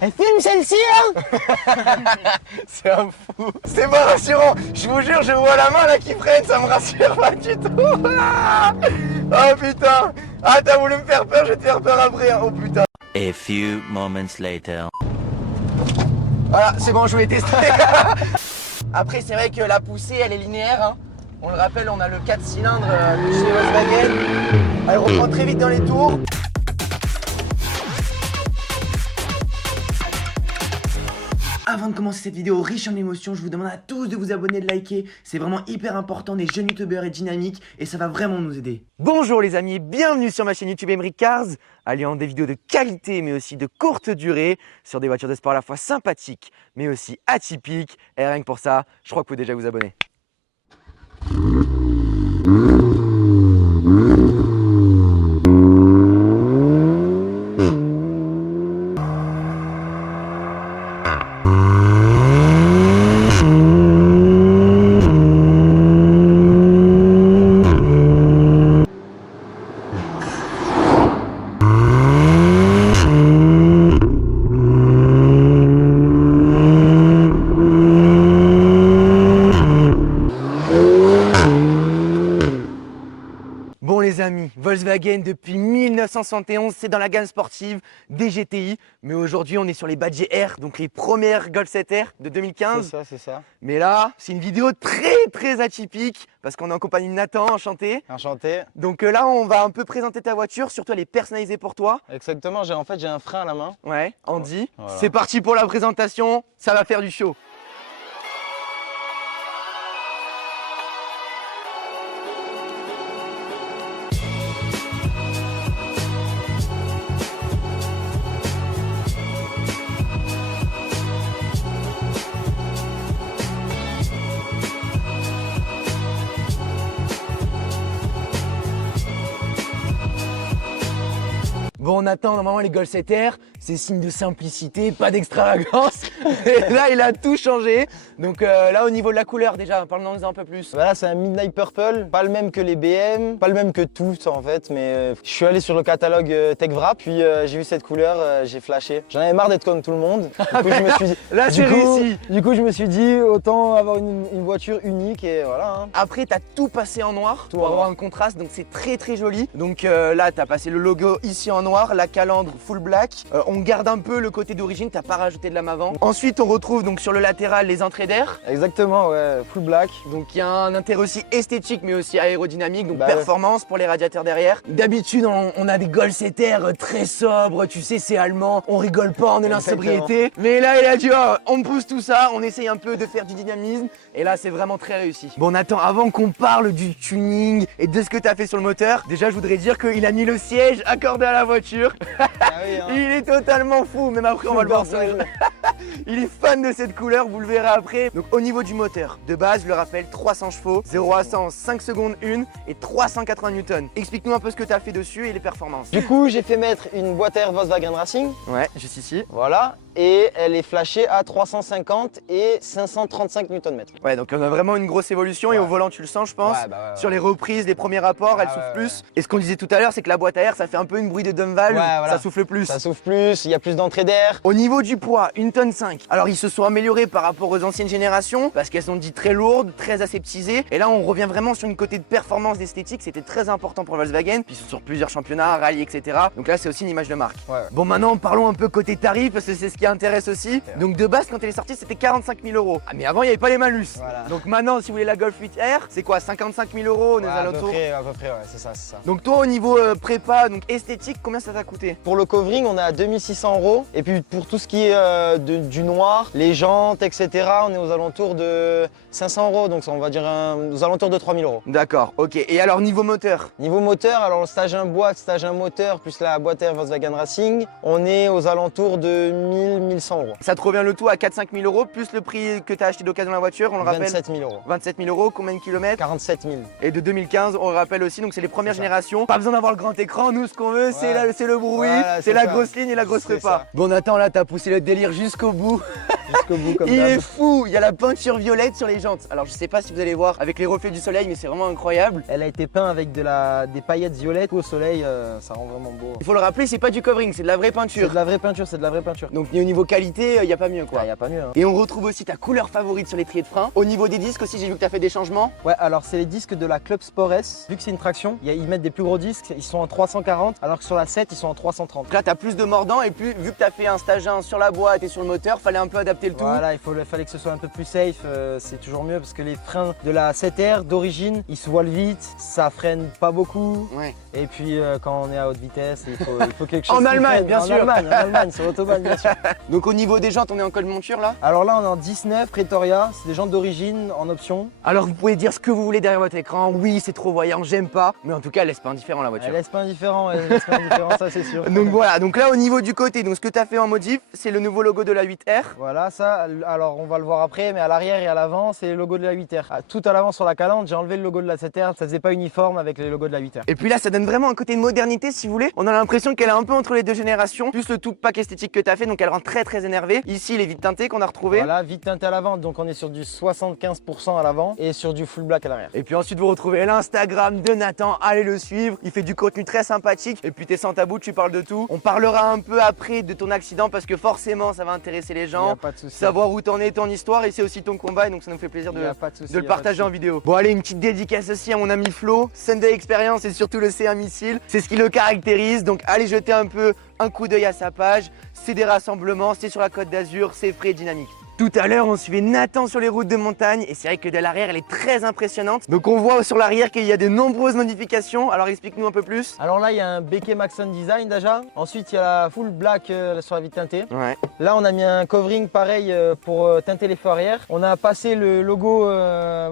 Elle filme celle-ci là. C'est un fou. C'est pas rassurant. Je vous jure, je vois la main là qui freine, ça me rassure pas du tout. Oh putain. Ah, t'as voulu me faire peur, je vais te faire peur après. Oh putain. A few moments later. Voilà, c'est bon, je vais tester. Après, c'est vrai que la poussée, elle est linéaire. Hein. On le rappelle, on a le 4 cylindres de chez Volkswagen. Elle reprend très vite dans les tours. Avant de commencer cette vidéo riche en émotions, je vous demande à tous de vous abonner et de liker. C'est vraiment hyper important, des jeunes youtubeurs et dynamiques et ça va vraiment nous aider. Bonjour les amis et bienvenue sur ma chaîne YouTube Aymeric Cars, alliant des vidéos de qualité mais aussi de courte durée sur des voitures de sport à la fois sympathiques mais aussi atypiques. Et rien que pour ça, je crois qu'il faut déjà vous abonner. Bon les amis, Volkswagen depuis 1971, c'est dans la gamme sportive des GTI. Mais aujourd'hui, on est sur les badges GR, donc les premières Golf 7R de 2015. C'est ça. Mais là, c'est une vidéo très atypique parce qu'on est en compagnie de Nathan, enchanté. Enchanté. Donc là, on va un peu présenter ta voiture, surtout elle est personnalisée pour toi. Exactement, j'ai un frein à la main. Ouais, Andy. Voilà. C'est parti pour la présentation, ça va faire du show. Bon Nathan, normalement les Golf 7R, c'est signe de simplicité, pas d'extravagance. Et là, il a tout changé. Donc là, au niveau de la couleur, déjà, parlons-en un peu plus. Voilà, c'est un Midnight Purple, pas le même que les BM, pas le même que tous en fait, mais je suis allé sur le catalogue TechWrap, puis j'ai vu cette couleur, j'ai flashé. J'en avais marre d'être comme tout le monde. Du coup, je me suis dit, Là, c'est réussi. Du coup, je me suis dit, autant avoir une voiture unique et voilà. Hein. Après, tu as tout passé en noir Tout pour en avoir noir. un contraste, donc c'est très joli. Donc là, tu as passé le logo ici en noir, la calandre full black. On garde un peu le côté d'origine, tu n'as pas rajouté de lame avant. Ensuite, on retrouve donc sur le latéral les entrées d'air. Exactement, ouais, full black. Donc il y a un intérêt aussi esthétique mais aussi aérodynamique, donc Bah performance pour les radiateurs derrière. D'habitude on a des Golf 7R très sobres, tu sais c'est allemand, on rigole pas, on est dans la sobriété. Mais là il a dit oh, on pousse tout ça, on essaye un peu de faire du dynamisme et là c'est vraiment très réussi. Bon Nathan, avant qu'on parle du tuning et de ce que tu as fait sur le moteur, déjà je voudrais dire qu'il a mis le siège accordé à la voiture. Ah oui, hein. Il est totalement fou, même après on va le voir sur les... Il est fan de cette couleur, vous le verrez après. Donc au niveau du moteur, de base, je le rappelle, 300 chevaux, 0 à 100 en 5 secondes 1 et 380 Newton. Explique-nous un peu ce que tu as fait dessus et les performances. Du coup, j'ai fait mettre une boîte à air Volkswagen Racing, Ouais, juste ici. voilà, et elle est flashée à 350 et 535 Nm. Ouais, donc on a vraiment une grosse évolution et au volant tu le sens je pense. Ouais, bah ouais. Sur les reprises, les premiers rapports, elle Ah, souffle ouais, plus. Et ce qu'on disait tout à l'heure, c'est que la boîte à air, ça fait un peu une bruit de dumb valve, Ouais, voilà. ça souffle plus. Ça souffle plus, il y a plus d'entrée d'air. Au niveau du poids, 1,5 tonne. Alors ils se sont améliorés par rapport aux anciennes générations parce qu'elles sont dites très lourdes, très aseptisées. Et là on revient vraiment sur une côté de performance d'esthétique, c'était très important pour Volkswagen. Puis ils sont sur plusieurs championnats, rallye, etc. Donc là c'est aussi une image de marque. Ouais. Bon maintenant parlons un peu côté tarif parce que c'est ce qui intéresse aussi. Donc de base quand elle est sortie c'était 45 000 €. Ah mais avant il n'y avait pas les malus. Voilà. Donc maintenant si vous voulez la Golf 8R, c'est quoi 55 000 €, on est aux Ouais, alentours. à peu près, ouais, c'est ça. Donc toi au niveau prépa, donc esthétique, combien ça t'a coûté? Pour le covering, on est à 2600 €. Et puis pour tout ce qui est du noir, les jantes, etc., on est aux alentours de 500 €. Donc on va dire aux alentours de 3000 €. D'accord, ok. Et alors niveau moteur? Niveau moteur, alors le stage 1 boîte, stage 1 moteur, plus la boîte air Volkswagen Racing, on est aux alentours de 1100 €. Ça te revient le tout à 4-5 000 € plus le prix que tu as acheté d'occasion la voiture, on le rappelle. 27 000 €. 27 000 €, combien de kilomètres? 47 000. Et de 2015, on le rappelle aussi, donc c'est les premières C'est ça. générations. Pas besoin d'avoir le grand écran, nous ce qu'on veut, c'est Ouais. c'est le bruit, Voilà, c'est la ça. grosse ligne et la grosse C'est repas. ça. Bon Nathan, là t'as poussé le délire jusqu'au jusqu'au bout. Jusqu'au bout comme Il d'hab. est fou. Il y a la peinture violette sur les jantes. Alors je sais pas si vous allez voir avec les reflets du soleil, mais c'est vraiment incroyable. Elle a été peinte avec des paillettes violettes au soleil, ça rend vraiment beau. Il faut le rappeler, c'est pas du covering, c'est de la vraie C'est peinture. de la vraie peinture, c'est de la vraie peinture. Donc au niveau qualité, il n'y a pas mieux quoi. Il n'y a pas mieux. Hein. Et on retrouve aussi ta couleur favorite sur l'étrier de frein. Au niveau des disques aussi, j'ai vu que tu as fait des changements. Ouais, alors c'est les disques de la Club Sport S. Vu que c'est une traction, ils mettent des plus gros disques, ils sont en 340, alors que sur la 7, ils sont en 330. Donc là, tu as plus de mordant et puis vu que tu as fait un stage 1 sur la boîte et sur le moteur, fallait un peu adapter le tout. Voilà, fallait que ce soit un peu plus safe, c'est toujours mieux parce que les freins de la 7R d'origine, ils se voilent vite, ça freine pas beaucoup. Ouais. Et puis quand on est à haute vitesse, il faut quelque chose En qui Allemagne, freine. bien sûr. En Allemagne, sur l'autobahn, bien sûr. Donc au niveau des jantes, on est en code monture là. Alors là, on est en 19 Pretoria, c'est des jantes d'origine en option. Alors vous pouvez dire ce que vous voulez derrière votre écran. Oui, c'est trop voyant, j'aime pas. Mais en tout cas, elle laisse pas indifférent la voiture. Elle laisse pas indifférent, ça c'est sûr. Donc voilà, donc là au niveau du côté, donc ce que tu as fait en modif, c'est le nouveau logo de la 8R. Voilà, ça, alors on va le voir après, mais à l'arrière et à l'avant, c'est le logo de la 8R. Tout à l'avant sur la calandre, j'ai enlevé le logo de la 7R, ça faisait pas uniforme avec les logos de la 8R. Et puis là, ça donne vraiment un côté de modernité si vous voulez. On a l'impression qu'elle est un peu entre les deux générations, plus le tout pack esthétique que tu as fait, donc elle rend très énervée. Ici, les vides teintées qu'on a retrouvées. Voilà, vite teinté à l'avant, donc on est sur du 75% à l'avant et sur du full black à l'arrière. Et puis ensuite, vous retrouvez l'Instagram de Nathan, allez le suivre. Il fait du contenu très sympathique. Et puis t'es sans tabou, tu parles de tout. On parlera un peu après de ton accident parce que forcément, ça va intéresser les Y a gens. pas de souci. Savoir où t'en es, ton histoire, et c'est aussi ton combat, et donc ça nous fait plaisir Y a pas de souci, de le y a pas de partager en vidéo. Bon allez, une petite dédicace aussi à mon ami Flo, Sunday Experience et surtout le C1 Missile. C'est ce qui le caractérise, donc allez jeter un peu un coup d'œil à sa page. C'est des rassemblements, c'est sur la Côte d'Azur, c'est frais et dynamique. Tout à l'heure, on suivait Nathan sur les routes de montagne et c'est vrai que de l'arrière, elle est très impressionnante. Donc on voit sur l'arrière qu'il y a de nombreuses modifications. Alors explique-nous un peu plus. Alors là, il y a un Beke Maxon Design déjà. Ensuite, il y a la full black sur la vitre teintée. Ouais. Là, on a mis un covering pareil pour teinter les feux arrière. On a passé le logo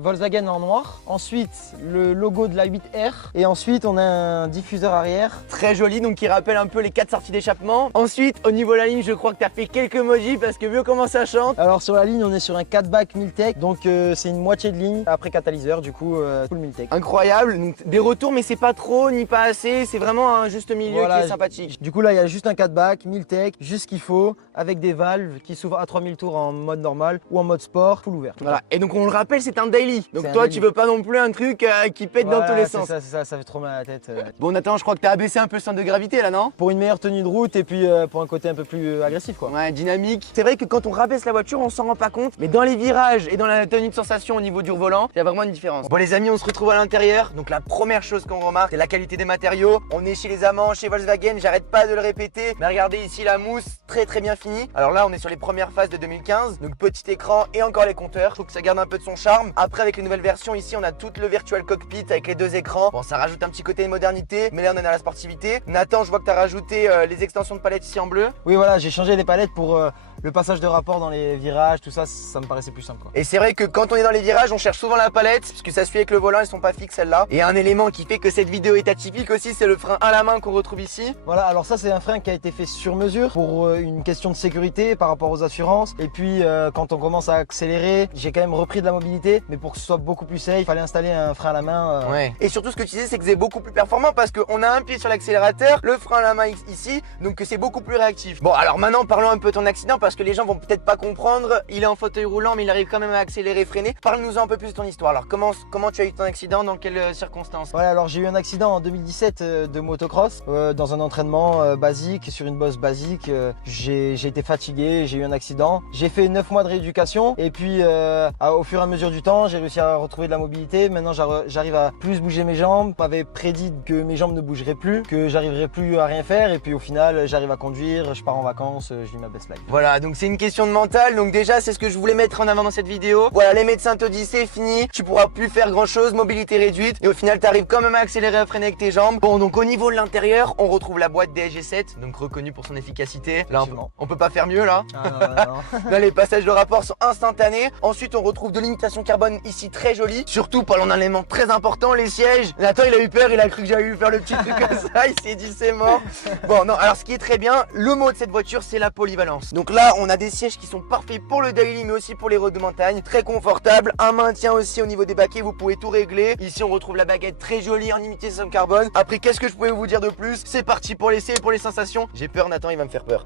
Volkswagen en noir. Ensuite, le logo de la 8R. Et ensuite, on a un diffuseur arrière. Très joli, donc qui rappelle un peu les 4 sorties d'échappement. Ensuite, au niveau de la ligne, je crois que tu as fait quelques modifs parce que vu comment ça chante. Alors sur la ligne, on est sur un 4-back Miltech. Donc c'est une moitié de ligne après catalyseur, du coup, full Miltech. Incroyable, donc des retours, mais c'est pas trop ni pas assez. C'est vraiment un juste milieu Voilà, qui est sympathique. Du coup, là, il y a juste un 4-back Miltech, juste ce qu'il faut, avec des valves qui s'ouvrent à 3000 tours en mode normal ou en mode sport, full ouvert. Voilà, et donc on le rappelle, c'est un daily. Donc C'est un toi, daily. tu veux pas non plus un truc qui pète dans tous les sens. C'est ça, ça fait trop mal à la tête. Bon, Nathan, je crois que t'as abaissé un peu le centre de gravité là, non? Pour une meilleure tenue de route et puis pour un côté un peu plus agressif, quoi. Ouais, dynamique. C'est vrai que quand on rabaisse la voiture, on s'en rend pas compte. Mais dans les virages et dans la tenue de sensation au niveau du volant, il y a vraiment une différence. Bon, les amis, on se retrouve à l'intérieur. Donc la première chose qu'on remarque, c'est la qualité des matériaux. On est chez les amants, chez Volkswagen, j'arrête pas de le répéter. Mais regardez ici la mousse, très bien finie. Alors là, on est sur les premières phases de 2015. Donc petit écran et encore les compteurs. Je trouve que ça garde un peu de son charme. Après, avec les nouvelles versions, ici, on a tout le virtual cockpit avec les 2 écrans. Bon, ça rajoute un petit côté de modernité. Mais là, on est dans la sportivité. Nathan, je vois que tu as rajouté les extensions de palettes ici en bleu. Oui, voilà, j'ai changé les palettes pour le passage de rapport dans les virages, tout ça, ça me paraissait plus simple, quoi. Et c'est vrai que quand on est dans les virages, on cherche souvent la palette, puisque ça se fait avec le volant, elles sont pas fixes celles-là. Et un élément qui fait que cette vidéo est atypique aussi, c'est le frein à la main qu'on retrouve ici. Voilà, alors ça c'est un frein qui a été fait sur mesure pour une question de sécurité par rapport aux assurances. Et puis quand on commence à accélérer, j'ai quand même repris de la mobilité, mais pour que ce soit beaucoup plus safe, il fallait installer un frein à la main. Ouais. Et surtout ce que tu disais, c'est que c'est beaucoup plus performant parce qu'on a un pied sur l'accélérateur, le frein à la main ici, donc c'est beaucoup plus réactif. Bon, alors maintenant parlons un peu de ton accident parce que les gens vont peut-être pas comprendre. Il est en fauteuil roulant, mais il arrive quand même à accélérer, freiner. Parle-nous un peu plus de ton histoire. Alors comment tu as eu ton accident, dans quelles circonstances? Ouais, alors j'ai eu un accident en 2017 de motocross dans un entraînement basique, sur une bosse basique. J'ai été fatigué, j'ai eu un accident. J'ai fait 9 mois de rééducation et puis au fur et à mesure du temps, j'ai réussi à retrouver de la mobilité. Maintenant, j'arrive à plus bouger mes jambes. On m'avait prédit que mes jambes ne bougeraient plus, que j'arriverais plus à rien faire et puis au final, j'arrive à conduire, je pars en vacances, je vis ma best life. Voilà, donc c'est une question de mental. Donc déjà, c'est ce que je voulais mettre en avant dans cette vidéo. Voilà, les médecins te disent c'est fini, tu pourras plus faire grand chose, mobilité réduite et au final, tu arrives quand même à accélérer, à freiner avec tes jambes. Bon, donc au niveau de l'intérieur, on retrouve la boîte DSG7, donc reconnue pour son efficacité. Là, on peut pas faire mieux là. Ah, non. Là, les passages de rapport sont instantanés. Ensuite, on retrouve de l'imitation carbone ici très jolie. Surtout, parlons d'un élément très important, les sièges. Nathan, il a eu peur, il a cru que j'allais lui faire le petit truc comme ça. Il s'est dit c'est mort. Bon, non, alors ce qui est très bien, le mot de cette voiture, c'est la polyvalence. Donc là, on a des sièges qui sont parfaits pour le daily, mais aussi pour les routes de montagne. Très confortable. Un maintien aussi au niveau des baquets, vous pouvez tout régler. Ici, on retrouve la baguette très jolie en imitation carbone. Après, qu'est-ce que je pouvais vous dire de plus? C'est parti pour l'essai et pour les sensations. J'ai peur, Nathan, il va me faire peur.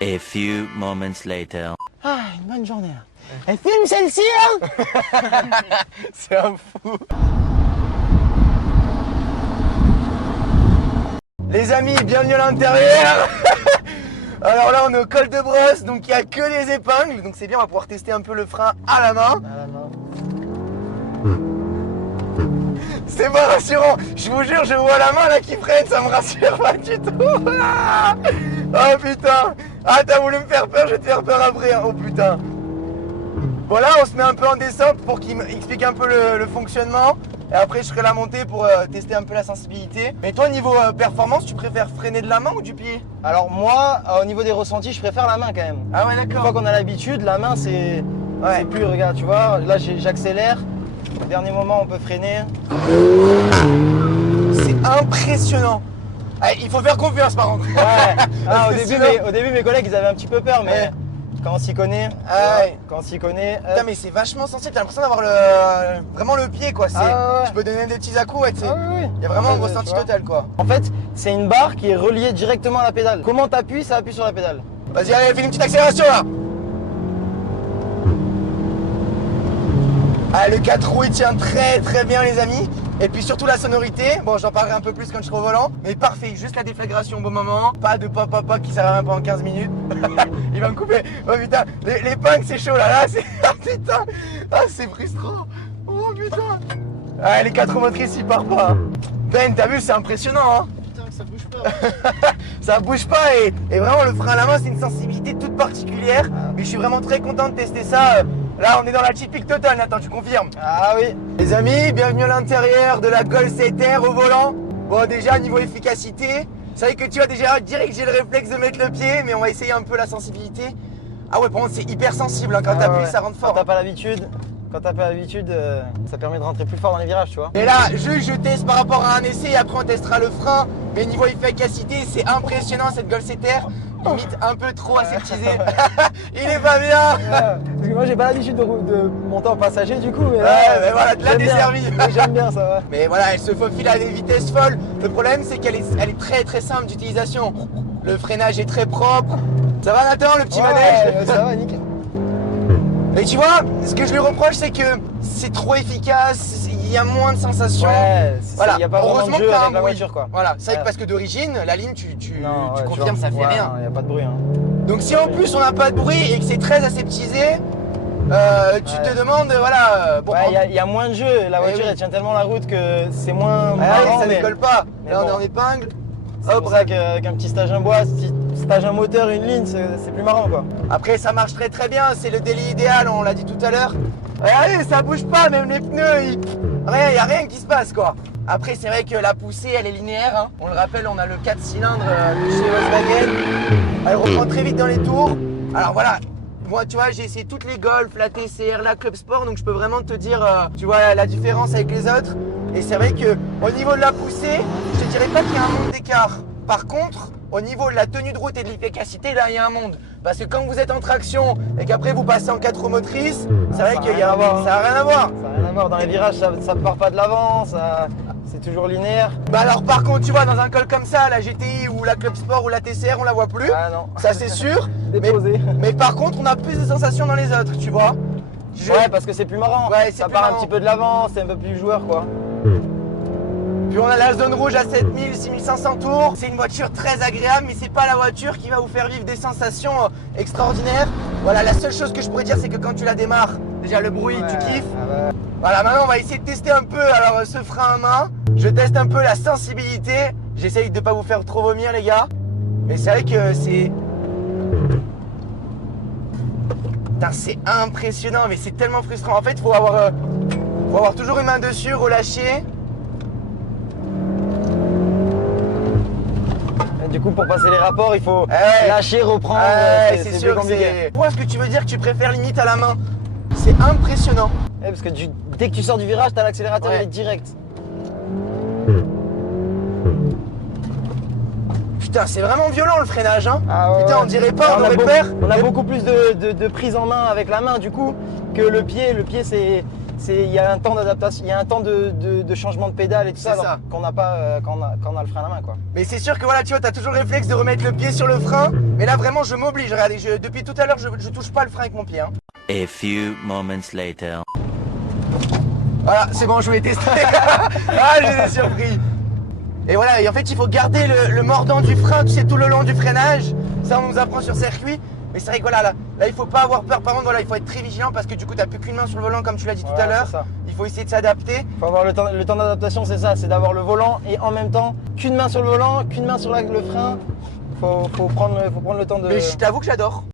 A few moments later. Ah, une bonne journée là. Elle filme celle-ci là. C'est un fou. Les amis, bienvenue à l'intérieur. Alors là on est au col de brosse, donc il n'y a que les épingles. Donc c'est bien, on va pouvoir tester un peu le frein à la main. C'est pas rassurant, je vous jure, je vois la main là qui freine, ça me rassure pas du tout. Oh putain. Ah, t'as voulu me faire peur, je vais te faire peur après. Oh putain. Bon là on se met un peu en descente pour qu'il m'explique un peu le fonctionnement. Et après je ferai la montée pour tester un peu la sensibilité. Mais toi niveau performance, tu préfères freiner de la main ou du pied? Alors moi, au niveau des ressentis, je préfère la main quand même. Ah ouais, Une fois d'accord. qu'on a l'habitude, la main c'est Ouais. plus, regarde, tu vois, là j'accélère. Au dernier moment on peut freiner. C'est impressionnant. Ah, il faut faire confiance par contre. Ouais. Ah, Parce que sinon- au début mes collègues ils avaient un petit peu peur, mais Ouais. quand on s'y connaît, Ah ouais. quand on s'y connaît, Putain, mais c'est vachement sensible, t'as l'impression d'avoir vraiment le pied quoi. Ah ouais. Tu peux donner des petits à-coups, ouais, tu sais. Ah oui, oui. Il y a vraiment un En fait, ressenti tu vois. total quoi. En fait, c'est une barre qui est reliée directement à la pédale. Comment t'appuies, ça appuie sur la pédale. Vas-y, allez, fais une petite accélération là. Ah, le 4 roues il tient très très bien les amis. Et puis surtout la sonorité, bon j'en parlerai un peu plus quand je serai au volant. Mais parfait, juste la déflagration au bon moment. Pas de pop pop pop qui sert à rien pendant 15 minutes. Il va me couper. Oh putain, les punks c'est chaud là, c'est... Ah putain. Ah c'est frustrant. Oh putain. Ah les 4 roues motrices il part pas. Ben t'as vu c'est impressionnant hein. Putain, ça bouge pas. Ça bouge pas et vraiment le frein à la main c'est une sensibilité toute particulière. Mais je suis vraiment très content de tester ça. Là on est dans la typique totale Nathan, tu confirmes? Ah oui. Les amis, bienvenue à l'intérieur de la Golf 7R au volant. Bon déjà niveau efficacité, c'est vrai que tu vas déjà dire que j'ai le réflexe de mettre le pied, mais on va essayer un peu la sensibilité. Ah ouais par contre c'est hyper sensible hein. Quand Ah t'appuies ouais. ça rentre Quand fort. t'as pas l'habitude, ça permet de rentrer plus fort dans les virages, tu vois. Et là, je teste par rapport à un essai et après on testera le frein. Mais niveau efficacité, c'est impressionnant cette Golf 7R. Limite un peu trop aseptisé. Il est pas bien. Ouais, parce que moi j'ai pas l'habitude de monter en passager du coup, mais Ouais, mais voilà, là j'aime t'es bien. servi. Mais j'aime bien ça, ouais. Mais voilà, elle se faufile à des vitesses folles. Le problème, c'est qu'elle est très très simple d'utilisation. Le freinage est très propre. Ça va Nathan, le petit manège? Ouais, ça va, nickel. Et tu vois, ce que je lui reproche, c'est que c'est trop efficace, il y a moins de sensations. Ouais, Voilà, il y a pas vraiment de heureusement jeu que t'as avec un la bruit. voiture quoi. Voilà, c'est vrai Ouais. que parce que d'origine, la ligne, tu Non, ouais, confirmes, ça fait ouais, rien. Il n'y a pas de bruit. Hein. Donc si en plus on n'a pas de bruit et que c'est très aseptisé, tu Ouais. te demandes, voilà, bon, Ouais, il y a moins de jeu. La voiture oui. elle tient tellement la route que c'est moins ah oui, marrant, ça mais décolle pas. mais Là on bon. est en épingle. c'est Hop, pour ça qu'un petit stage en bois, stage un moteur, une ligne, c'est plus marrant quoi. Après ça marche très très bien, c'est le délai idéal, on l'a dit tout à l'heure. Regardez, ça bouge pas, même les pneus, rien, y a rien qui se passe quoi. Après c'est vrai que la poussée elle est linéaire, hein. On le rappelle, on a le 4 cylindres de chez Volkswagen. Elle reprend très vite dans les tours. Alors voilà, moi tu vois j'ai essayé toutes les Golf, la TCR, la Club Sport, donc je peux vraiment te dire tu vois la différence avec les autres. Et c'est vrai que au niveau de la poussée, je te dirais pas qu'il y a un monde d'écart. Par contre, au niveau de la tenue de route et de l'efficacité, là il y a un monde. Parce que quand vous êtes en traction et qu'après vous passez en 4 roues motrices, c'est vrai ça a qu'il y rien a à voir. ça n'a rien à voir. Ça n'a rien à voir. Dans les virages, ça ne part pas de l'avant, c'est toujours linéaire. Bah alors par contre tu vois dans un col comme ça, la GTI ou la Club Sport ou la TCR on la voit plus. Ah non. Ça c'est sûr. Déposé. Mais par contre on a plus de sensations dans les autres, tu vois. Ouais, parce que c'est plus marrant. Ouais, c'est ça plus part marrant. un petit peu de l'avant, c'est un peu plus joueur quoi. Puis on a la zone rouge à 7000, 6500 tours. C'est une voiture très agréable, mais c'est pas la voiture qui va vous faire vivre des sensations extraordinaires. Voilà, la seule chose que je pourrais dire, c'est que quand tu la démarres, déjà le bruit, tu kiffes. Ah ouais. Voilà, maintenant on va essayer de tester un peu alors ce frein à main. Je teste un peu la sensibilité. J'essaye de pas vous faire trop vomir les gars. Mais c'est vrai que c'est... Putain, c'est impressionnant, mais c'est tellement frustrant. En fait, faut avoir toujours une main dessus, relâcher. Et du coup, pour passer les rapports, il faut Ouais. lâcher, reprendre. Ouais, c'est c'est plus sûr que compliqué. c'est... Pourquoi est-ce que tu veux dire que tu préfères limite à la main? C'est impressionnant. Ouais, parce que dès que tu sors du virage, t'as l'accélérateur, Ouais. il est direct. Putain, c'est vraiment violent le freinage, hein. Ah ouais, Putain, ouais. on dirait pas, on aurait peur. On a beaucoup plus de prise en main avec la main du coup que le pied. Le pied, Il y a un temps d'adaptation, il y a un temps de changement de pédale et tout ça, C'est ça. alors qu'on n'a pas quand on a le frein à la main, quoi. Mais c'est sûr que voilà, tu vois, t'as toujours le réflexe de remettre le pied sur le frein. Mais là, vraiment, je m'oblige. Regardez, depuis tout à l'heure, je touche pas le frein avec mon pied. Hein. A few moments later. Voilà, c'est bon, je voulais tester. Ah, je les ai surpris. Et voilà, et en fait, il faut garder le mordant du frein, tu sais, tout le long du freinage. Ça, on nous apprend sur circuit. Mais c'est vrai que voilà, là, il faut pas avoir peur. Par contre, voilà, il faut être très vigilant parce que du coup, t'as plus qu'une main sur le volant, comme tu l'as dit tout à l'heure. C'est ça. Il faut essayer de s'adapter. Faut avoir le temps d'adaptation, c'est ça, c'est d'avoir le volant et en même temps qu'une main sur le volant, qu'une main sur le frein. Faut prendre le temps de. Mais je t'avoue que j'adore.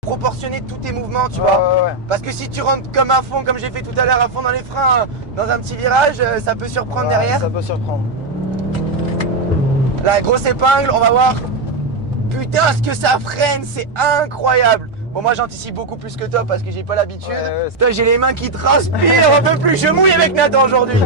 Proportionner tous tes mouvements, tu vois. Ouais. Parce que si tu rentres comme à fond, comme j'ai fait tout à l'heure, à fond dans les freins, dans un petit virage, ça peut surprendre Ouais, derrière. Ça peut surprendre. La grosse épingle, on va voir. Putain, ce que ça freine, c'est incroyable. Bon, moi j'anticipe beaucoup plus que toi parce que j'ai pas l'habitude. Ouais, Putain, j'ai les mains qui transpirent, un peu plus. Je mouille avec Nathan aujourd'hui.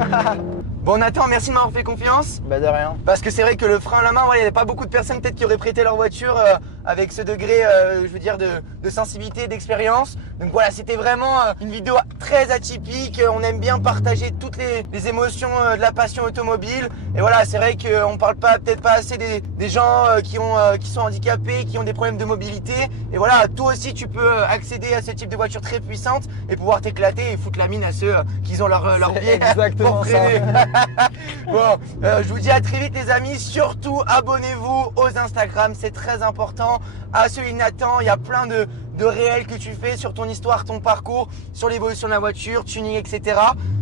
Bon, Nathan, merci de m'avoir fait confiance. Bah de rien. Parce que c'est vrai que le frein à la main, il n'y a pas beaucoup de personnes peut-être qui auraient prêté leur voiture avec ce degré, je veux dire, de sensibilité, d'expérience. Donc voilà, c'était vraiment une vidéo très atypique. On aime bien partager toutes les émotions de la passion automobile. Et voilà, c'est vrai qu'on parle peut-être pas assez des gens qui sont handicapés, qui ont des problèmes de mobilité. Et voilà, toi aussi, tu peux accéder à ce type de voiture très puissante et pouvoir t'éclater et foutre la mine à ceux qui ont leur pied exactement pour freiner. ça. Bon, je vous dis à très vite les amis, surtout abonnez-vous aux Instagram, c'est très important. À celui de Nathan, il y a plein de réels que tu fais sur ton histoire, ton parcours, sur l'évolution de la voiture, tuning, etc.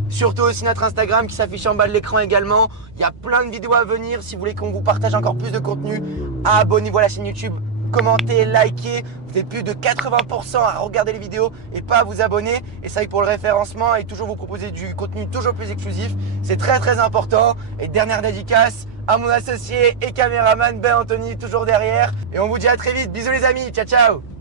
Surtout aussi notre Instagram qui s'affiche en bas de l'écran également. Il y a plein de vidéos à venir. Si vous voulez qu'on vous partage encore plus de contenu, abonnez-vous à la chaîne YouTube. Commentez, likez, vous êtes plus de 80% à regarder les vidéos et pas à vous abonner. Et c'est vrai que pour le référencement et toujours vous proposer du contenu toujours plus exclusif, c'est très très important. Et dernière dédicace à mon associé et caméraman Ben Anthony, toujours derrière. Et on vous dit à très vite, bisous les amis, ciao ciao.